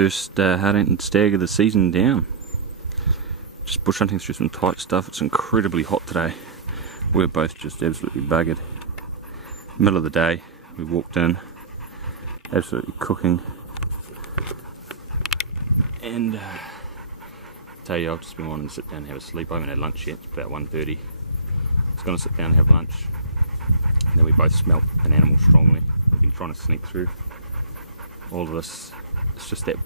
First hard-hunted stag of the season down. Just bush hunting through some tight stuff. It's incredibly hot today. We're both just absolutely buggered. Middle of the day, we walked in, absolutely cooking. And I tell you, I've just been wanting to sit down and have a sleep. I haven't had lunch yet. It's about 1:30. I was going to sit down and have lunch. And then we both smelt an animal strongly. We've been trying to sneak through all of this. It's just that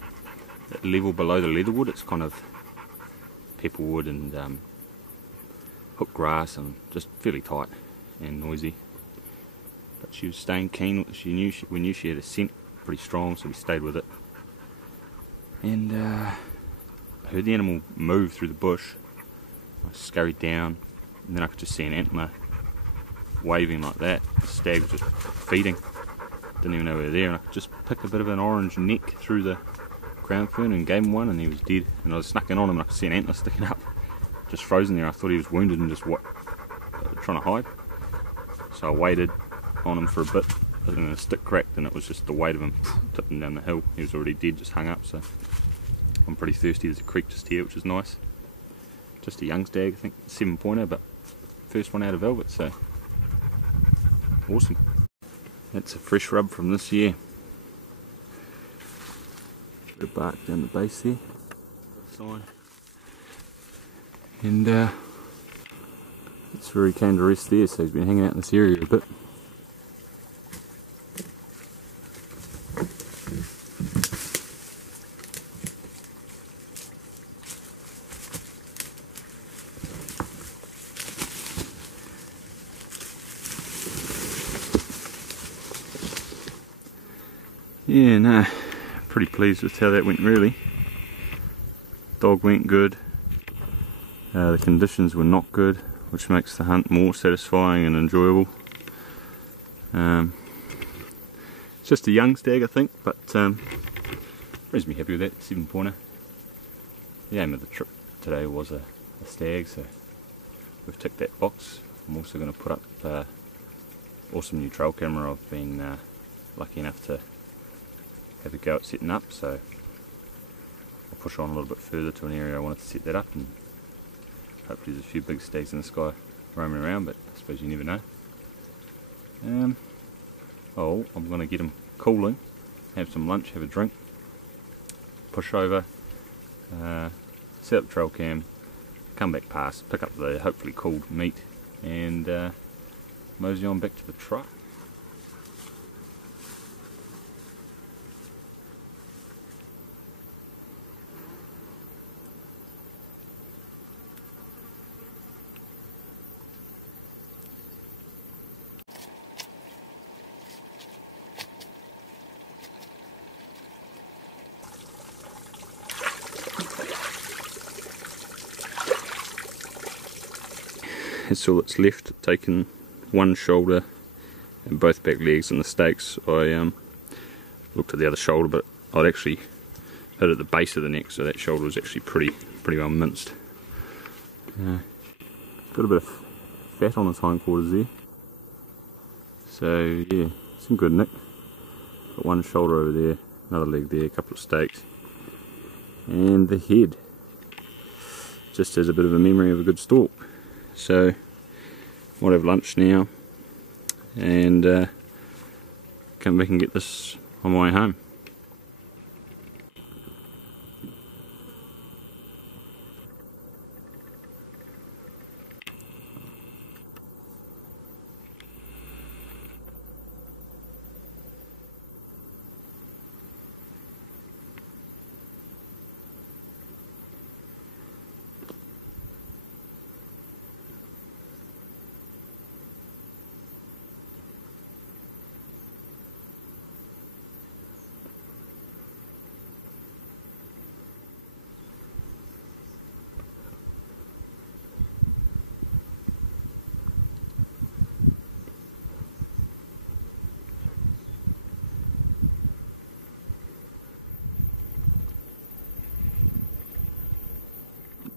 level below the leatherwood. It's kind of pepperwood and hook grass and just fairly tight and noisy. But she was staying keen. We knew she had a scent pretty strong, so we stayed with it. And I heard the animal move through the bush. I scurried down, and then I could just see an antler waving like that. The stag was just feeding. Didn't even know we were there, and I could just pick a bit of an orange neck through the ground fern and gave him one, and he was dead. And I was snuck in on him, and I could see an antler sticking up, just frozen there. I thought he was wounded and just trying to hide. So I waited on him for a bit, and then the stick cracked, and it was just the weight of him tipping down the hill. He was already dead, just hung up. So I'm pretty thirsty. There's a creek just here, which is nice. Just a young stag, I think 7-pointer, but first one out of velvet, so awesome. That's a fresh rub from this year. Bit of bark down the base there, sign. And that's where he came to rest there, so he's been hanging out in this area a bit. Yeah, no, pretty pleased with how that went really. Dog went good. The conditions were not good, which makes the hunt more satisfying and enjoyable. It's just a young stag, I think, but reasonably happy with that, 7-pointer. The aim of the trip today was a stag, so we've ticked that box. I'm also going to put up awesome new trail camera. I've been lucky enough to have a go at setting up, so I'll push on a little bit further to an area I wanted to set that up, and hopefully there's a few big stags in the sky roaming around, but I suppose you never know. I'm going to get them cooling, have some lunch, have a drink, push over, set up the trail cam, come back past, pick up the hopefully cooled meat, and mosey on back to the truck. That's all that's left. Taken one shoulder and both back legs and the stakes. I looked at the other shoulder, but I'd actually hit at the base of the neck, so that shoulder was actually pretty well minced. Got a bit of fat on his hindquarters there, so yeah, some good nick. Got one shoulder over there, another leg there, a couple of stakes, and the head just has a bit of a memory of a good stalk. So might have lunch now and come back and get this on my way home.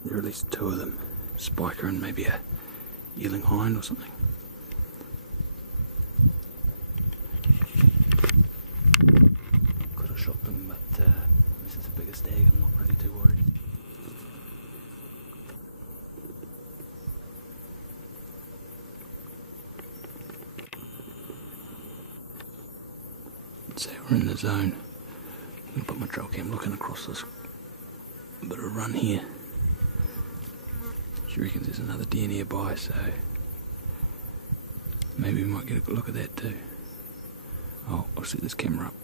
There are at least two of them, spiker and maybe a yearling hind or something. Could have shot them, but this is I'd say we're in the zone. I'm going to put my trail cam looking across this bit of run here. She reckons there's another deer nearby, so maybe we might get a good look at that too. Oh, I'll set this camera up.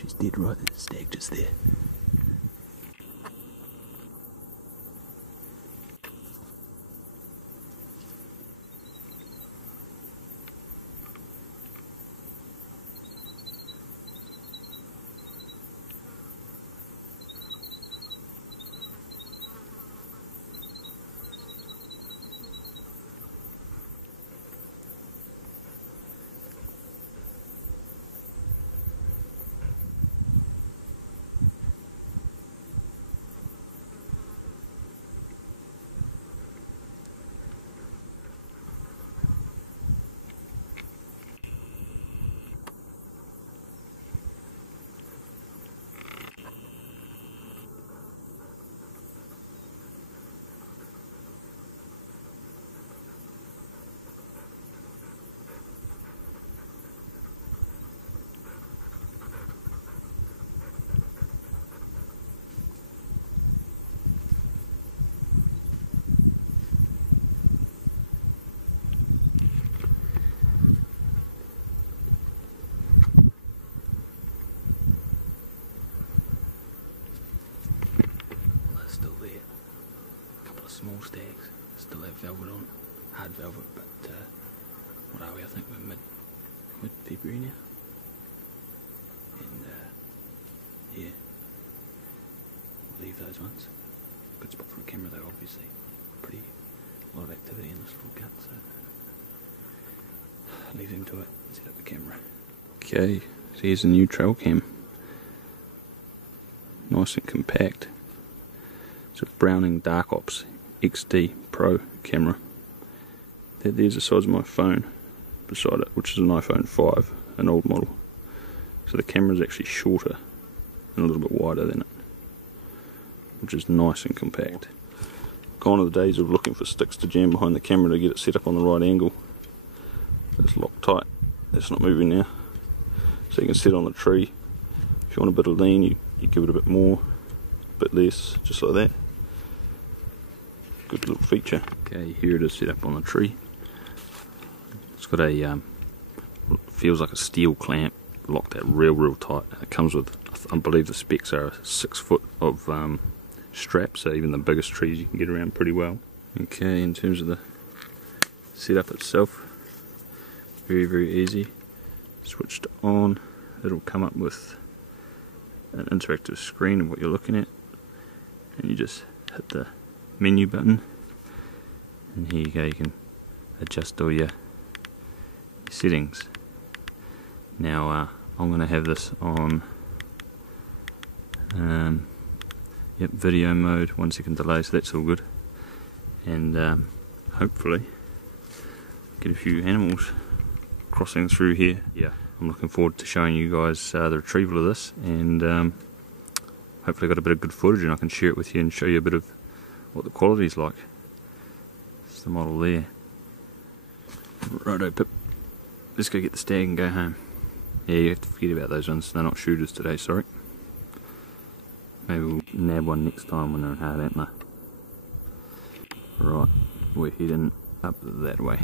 She's dead right, there's a stag just there. Small stags, still have velvet on, hard velvet, but what are we? I think we're mid-February now, and yeah, we'll leave those ones. Good spot for a camera though, obviously. Pretty a lot of activity in this little gut, so leave them to it. Set up the camera. Okay, so here's a new trail cam. Nice and compact. It's a Browning Dark Ops XD Pro camera. There's the size of my phone beside it, which is an iPhone 5, an old model. So the camera is actually shorter and a little bit wider than it, which is nice and compact. Gone are the days of looking for sticks to jam behind the camera to get it set up on the right angle. It's locked tight, it's not moving now. So you can sit on the tree. If you want a bit of lean, you give it a bit more, a bit less, just like that. Good little feature. Okay, here it is set up on the tree. It's got a feels like a steel clamp, locked out real tight. It comes with, I believe the specs are 6 foot of strap, so even the biggest trees you can get around pretty well. Okay, in terms of the setup itself, very easy. Switched on, it'll come up with an interactive screen of what you're looking at, and you just hit the menu button, and here you go, you can adjust all your settings. Now I'm going to have this on video mode, 1 second delay, so that's all good, and hopefully get a few animals crossing through here. Yeah, I'm looking forward to showing you guys the retrieval of this, and hopefully got a bit of good footage and I can share it with you and show you a bit of what the quality is like. It's the model there. Righto Pip, let's go get the stag and go home. Yeah, you have to forget about those ones, they're not shooters today, sorry. Maybe we'll nab one next time when they're in hard antler. Right, we're heading up that way.